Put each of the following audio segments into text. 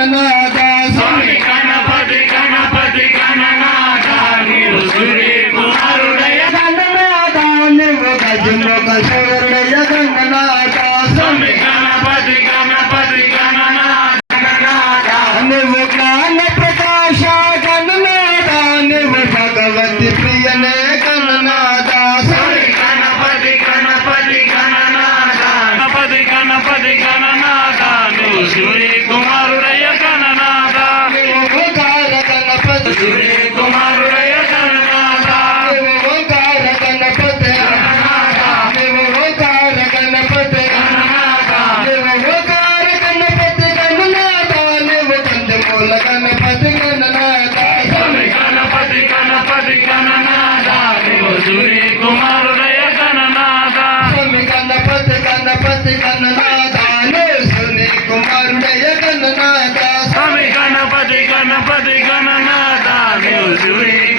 ரங்கநாதா சாமி na na na na music,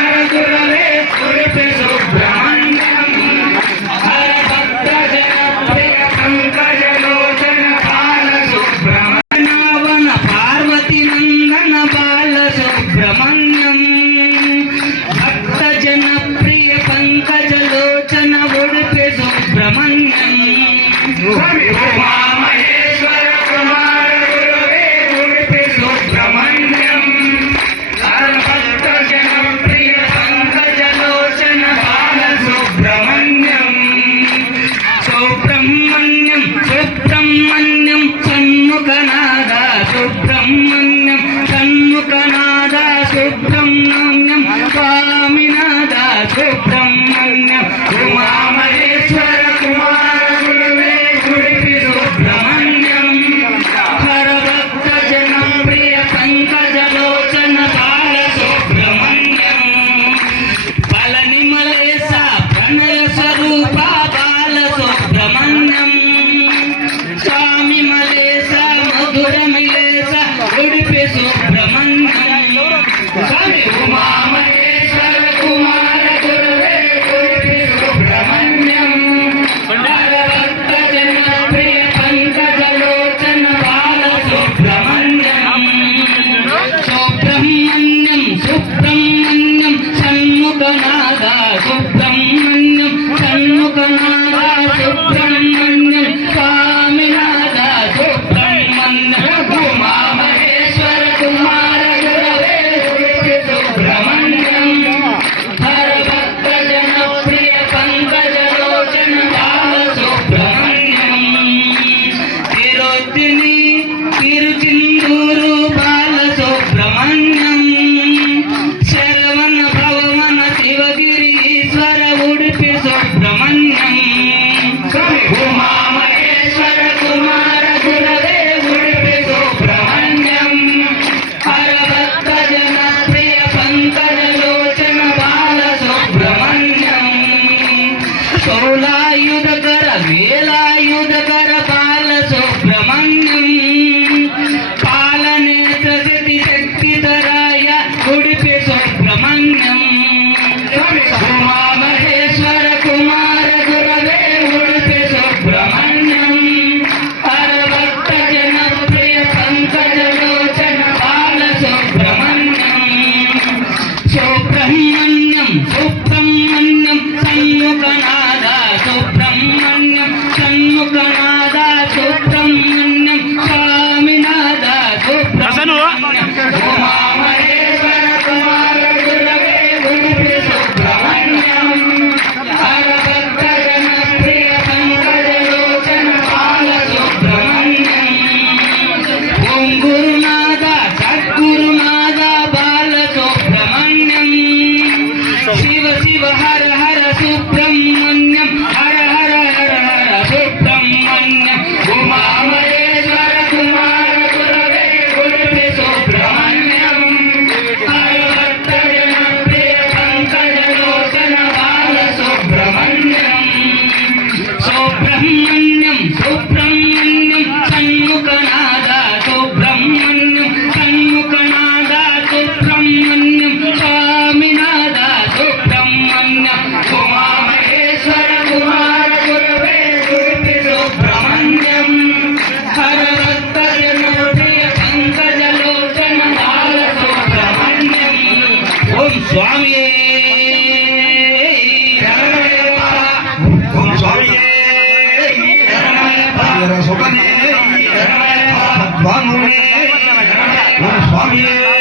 我们中国双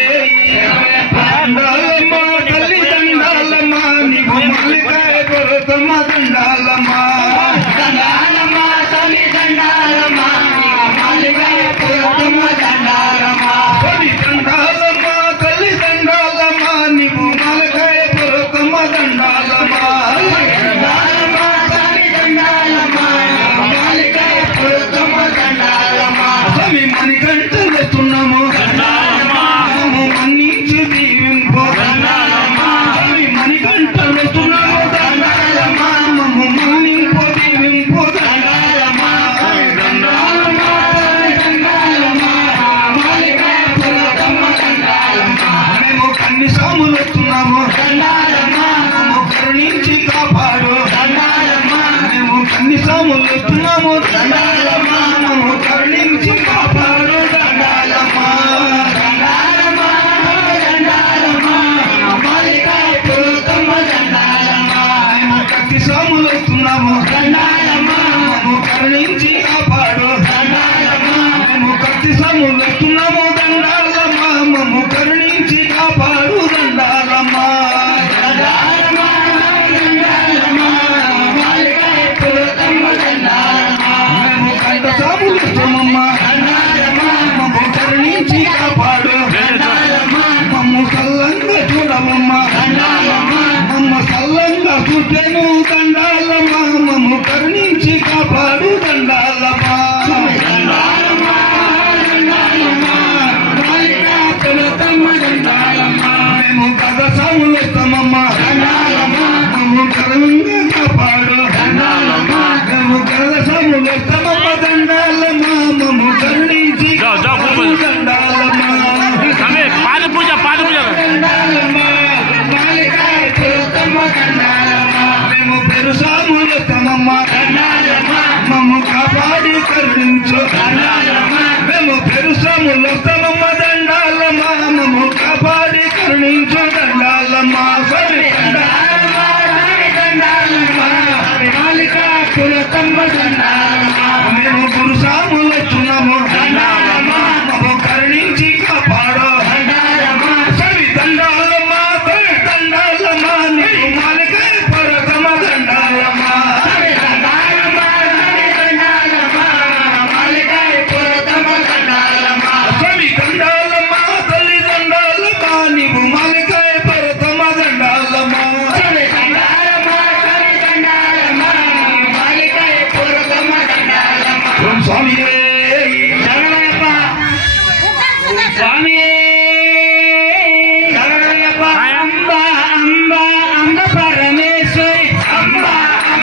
కన్నారమ్మ కన్నారమ్మ. మేము పెరుసాములు తమమ్మ కన్నారమ్మ. మమ్మ కాపాడు కరుణించు కన్నా